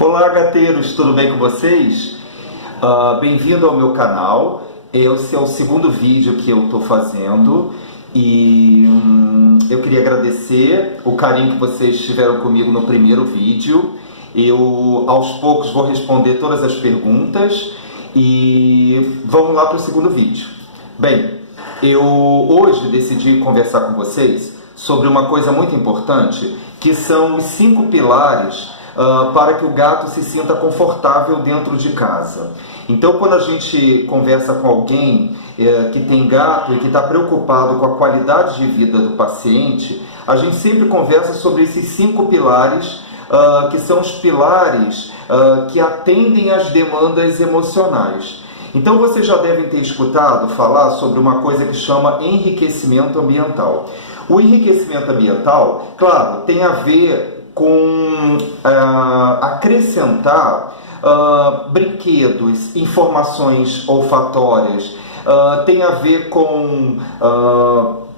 Olá, gateiros, tudo bem com vocês? Bem-vindo ao meu canal. Esse é o segundo vídeo que eu estou fazendo e eu queria agradecer o carinho que vocês tiveram comigo no primeiro vídeo. Eu, aos poucos, vou responder todas as perguntas e vamos lá para o segundo vídeo. Bem, eu hoje decidi conversar com vocês sobre uma coisa muito importante, que são os 5 pilares para que o gato se sinta confortável dentro de casa. Então, quando a gente conversa com alguém que tem gato e que está preocupado com a qualidade de vida do paciente, a gente sempre conversa sobre esses 5 pilares, que são os pilares que atendem às demandas emocionais. Então, vocês já devem ter escutado falar sobre uma coisa que chama enriquecimento ambiental. O enriquecimento ambiental, claro, tem a ver com acrescentar brinquedos, informações olfatórias, tem a ver com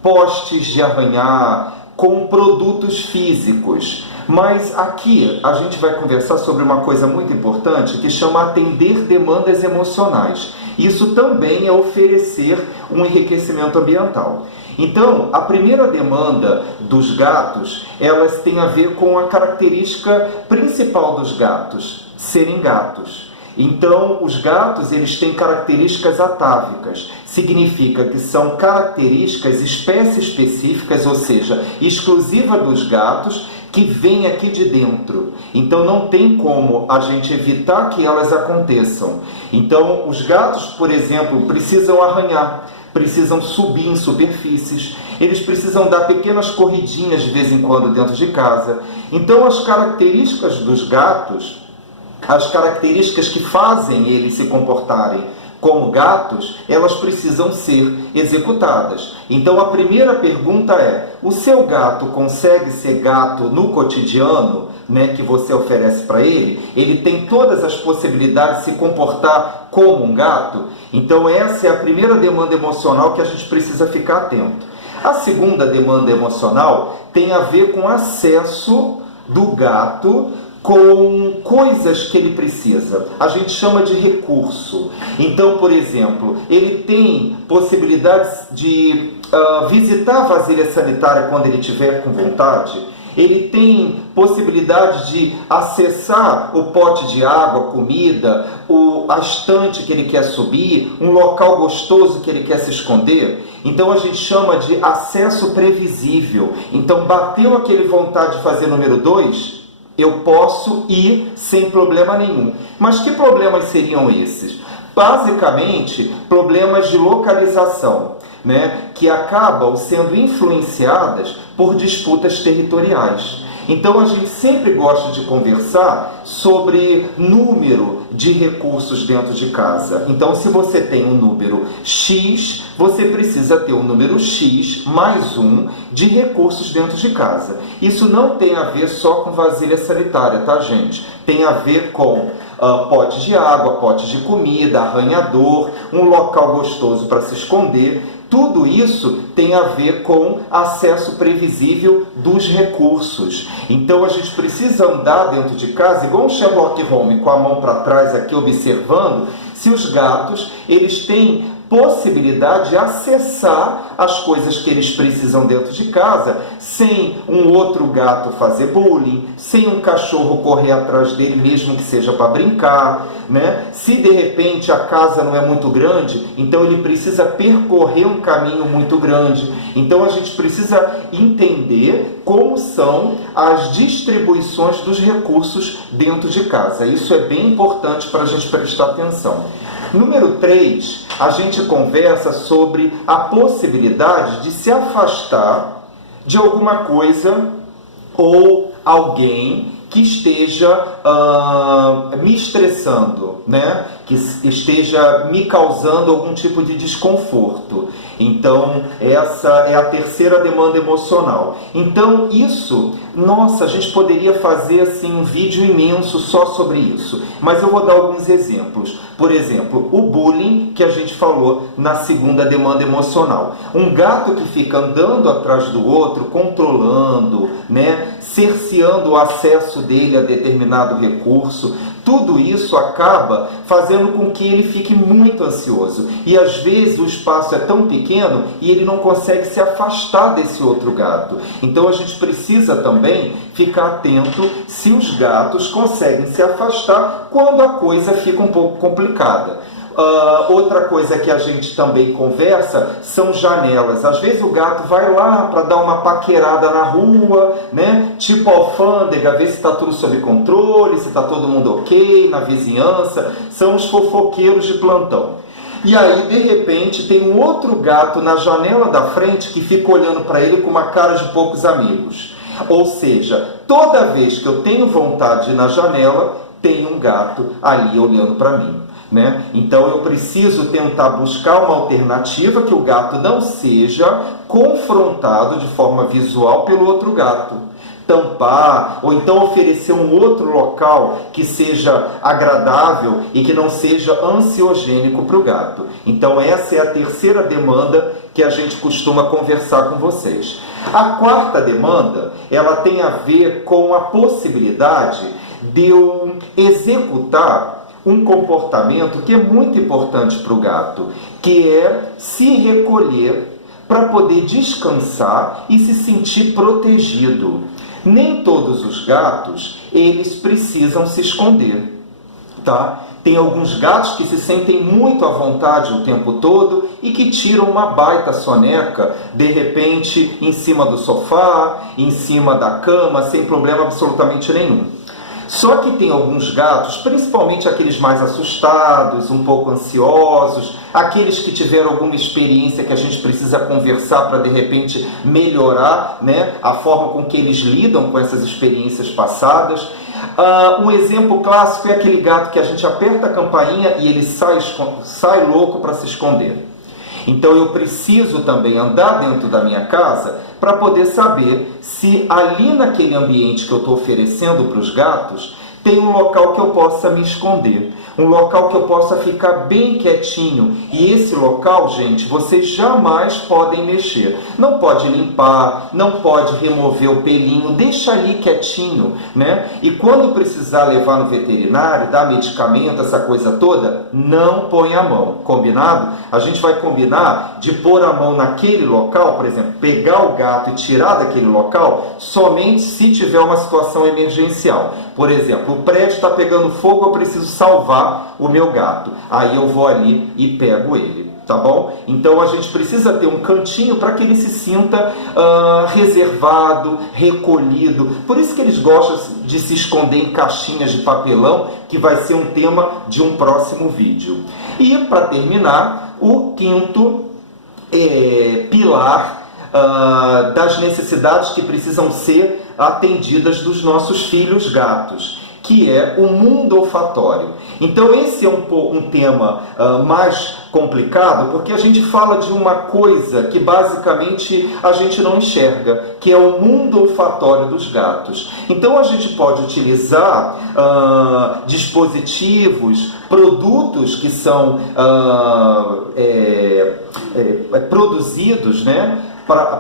postes de arranhar, com produtos físicos. Mas aqui a gente vai conversar sobre uma coisa muito importante que chama atender demandas emocionais. Isso também é oferecer um enriquecimento ambiental. Então, a primeira demanda dos gatos, elas têm a ver com a característica principal dos gatos, serem gatos. Então, os gatos, eles têm características atávicas. Significa que são características, espécies específicas, ou seja, exclusiva dos gatos, que vêm aqui de dentro. Então, não tem como a gente evitar que elas aconteçam. Então, os gatos, por exemplo, precisam arranhar, precisam subir em superfícies, eles precisam dar pequenas corridinhas de vez em quando dentro de casa. Então, as características dos gatos, as características que fazem eles se comportarem como gatos, elas precisam ser executadas. Então, a primeira pergunta é: o seu gato consegue ser gato no cotidiano, que você oferece para ele? Ele tem todas as possibilidades de se comportar como um gato? Então, essa é a primeira demanda emocional que a gente precisa ficar atento. A segunda demanda emocional tem a ver com o acesso do gato com coisas que ele precisa. A gente chama de recurso. Então, por exemplo, ele tem possibilidades de visitar a vasilha sanitária quando ele estiver com vontade. Ele tem possibilidade de acessar o pote de água, comida, a estante que ele quer subir, um local gostoso que ele quer se esconder. Então a gente chama de acesso previsível. Então, bateu aquele vontade de fazer número 2, eu posso ir sem problema nenhum. Mas que problemas seriam esses? Basicamente, problemas de localização, que acabam sendo influenciadas por disputas territoriais. Então, a gente sempre gosta de conversar sobre número de recursos dentro de casa. Então, se você tem um número X, você precisa ter um número X mais 1 de recursos dentro de casa. Isso não tem a ver só com vasilha sanitária, tá, gente? Tem a ver com pote de água, pote de comida, arranhador, um local gostoso para se esconder. Tudo isso tem a ver com acesso previsível dos recursos. Então, a gente precisa andar dentro de casa, igual um Sherlock Holmes, com a mão para trás aqui observando se os gatos eles têm possibilidade de acessar as coisas que eles precisam dentro de casa, sem um outro gato fazer bullying, sem um cachorro correr atrás dele, mesmo que seja para brincar, Se de repente a casa não é muito grande, então ele precisa percorrer um caminho muito grande. Então a gente precisa entender como são as distribuições dos recursos dentro de casa. Isso é bem importante para a gente prestar atenção. Número 3, a gente conversa sobre a possibilidade de se afastar de alguma coisa ou alguém que esteja me estressando, que esteja me causando algum tipo de desconforto. Então, essa é a terceira demanda emocional. Então, isso, nossa, a gente poderia fazer assim um vídeo imenso só sobre isso. Mas eu vou dar alguns exemplos. Por exemplo, o bullying, que a gente falou na segunda demanda emocional. Um gato que fica andando atrás do outro, controlando, cerceando o acesso dele a determinado recurso. Tudo isso acaba fazendo com que ele fique muito ansioso. E às vezes o espaço é tão pequeno e ele não consegue se afastar desse outro gato. Então a gente precisa também ficar atento se os gatos conseguem se afastar quando a coisa fica um pouco complicada. Outra coisa que a gente também conversa são janelas. Às vezes o gato vai lá para dar uma paquerada na rua, né? Tipo alfândega, ver se está tudo sob controle, se está todo mundo ok na vizinhança. São os fofoqueiros de plantão. E aí, de repente, tem um outro gato na janela da frente que fica olhando para ele com uma cara de poucos amigos. Ou seja, toda vez que eu tenho vontade de ir na janela, tem um gato ali olhando para mim. Né? Então eu preciso tentar buscar uma alternativa que o gato não seja confrontado de forma visual pelo outro gato. Tampar, ou então oferecer um outro local que seja agradável e que não seja ansiogênico para o gato. Então essa é a terceira demanda que a gente costuma conversar com vocês. A quarta demanda, ela tem a ver com a possibilidade de eu executar um comportamento que é muito importante para o gato, que é se recolher para poder descansar e se sentir protegido. Nem todos os gatos, eles precisam se esconder, tá? Tem alguns gatos que se sentem muito à vontade o tempo todo e que tiram uma baita soneca, de repente, em cima do sofá, em cima da cama, sem problema absolutamente nenhum. Só que tem alguns gatos, principalmente aqueles mais assustados, um pouco ansiosos, aqueles que tiveram alguma experiência que a gente precisa conversar para de repente melhorar, né, a forma com que eles lidam com essas experiências passadas. Um exemplo clássico é aquele gato que a gente aperta a campainha e ele sai louco para se esconder. Então eu preciso também andar dentro da minha casa para poder saber se ali naquele ambiente que eu estou oferecendo para os gatos tem um local que eu possa me esconder, um local que eu possa ficar bem quietinho. E esse local, gente, vocês jamais podem mexer. Não pode limpar, não pode remover o pelinho, deixa ali quietinho, né? E quando precisar levar no veterinário, dar medicamento, essa coisa toda, não põe a mão, combinado? A gente vai combinar de pôr a mão naquele local, por exemplo, pegar o gato e tirar daquele local, somente se tiver uma situação emergencial. Por exemplo, o prédio está pegando fogo, eu preciso salvar o meu gato. Aí eu vou ali e pego ele, tá bom? Então a gente precisa ter um cantinho para que ele se sinta reservado, recolhido. Por isso que eles gostam de se esconder em caixinhas de papelão, que vai ser um tema de um próximo vídeo. E para terminar, o quinto pilar das necessidades que precisam ser atendidas dos nossos filhos gatos, que é o mundo olfatório. Então esse é um tema mais complicado, porque a gente fala de uma coisa que basicamente a gente não enxerga, que é o mundo olfatório dos gatos. Então a gente pode utilizar dispositivos, produtos que são produzidos, né,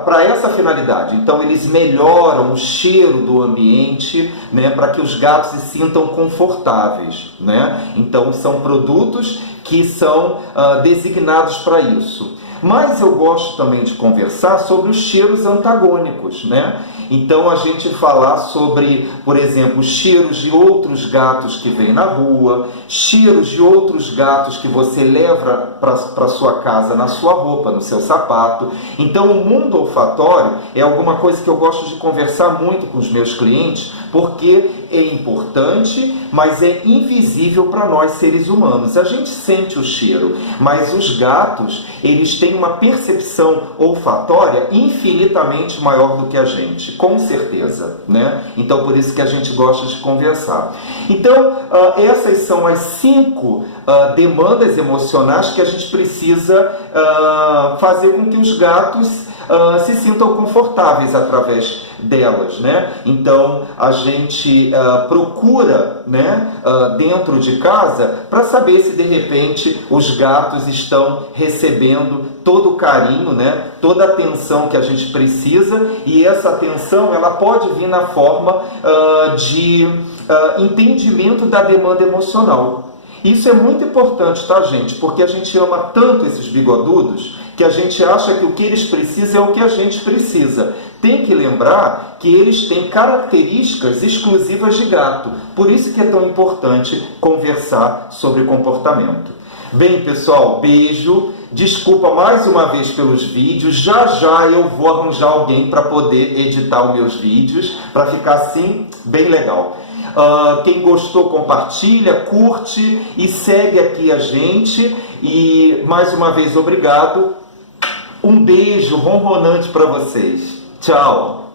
para essa finalidade. Então eles melhoram o cheiro do ambiente, né, para que os gatos se sintam confortáveis, né? Então são produtos que são designados para isso. Mas eu gosto também de conversar sobre os cheiros antagônicos, né? Então a gente falar sobre, por exemplo, cheiros de outros gatos que vêm na rua, cheiros de outros gatos que você leva para sua casa, na sua roupa, no seu sapato. Então o mundo olfatório é alguma coisa que eu gosto de conversar muito com os meus clientes, porque é importante, mas é invisível para nós seres humanos. A gente sente o cheiro, mas os gatos, eles têm uma percepção olfatória infinitamente maior do que a gente, com certeza, né? Então por isso que a gente gosta de conversar. Então essas são as 5 demandas emocionais que a gente precisa fazer com que os gatos se sintam confortáveis através delas, né? Então a gente procura, né, dentro de casa para saber se de repente os gatos estão recebendo todo o carinho, né, toda a atenção que a gente precisa, e essa atenção ela pode vir na forma de entendimento da demanda emocional. Isso é muito importante, tá, gente? Porque a gente ama tanto esses bigodudos que a gente acha que o que eles precisam é o que a gente precisa. Tem que lembrar que eles têm características exclusivas de gato. Por isso que é tão importante conversar sobre comportamento. Bem, pessoal, beijo. Desculpa mais uma vez pelos vídeos. Já já eu vou arranjar alguém para poder editar os meus vídeos, para ficar assim bem legal. Quem gostou, compartilha, curte e segue aqui a gente. E mais uma vez, obrigado. Um beijo ronronante para vocês. Tchau!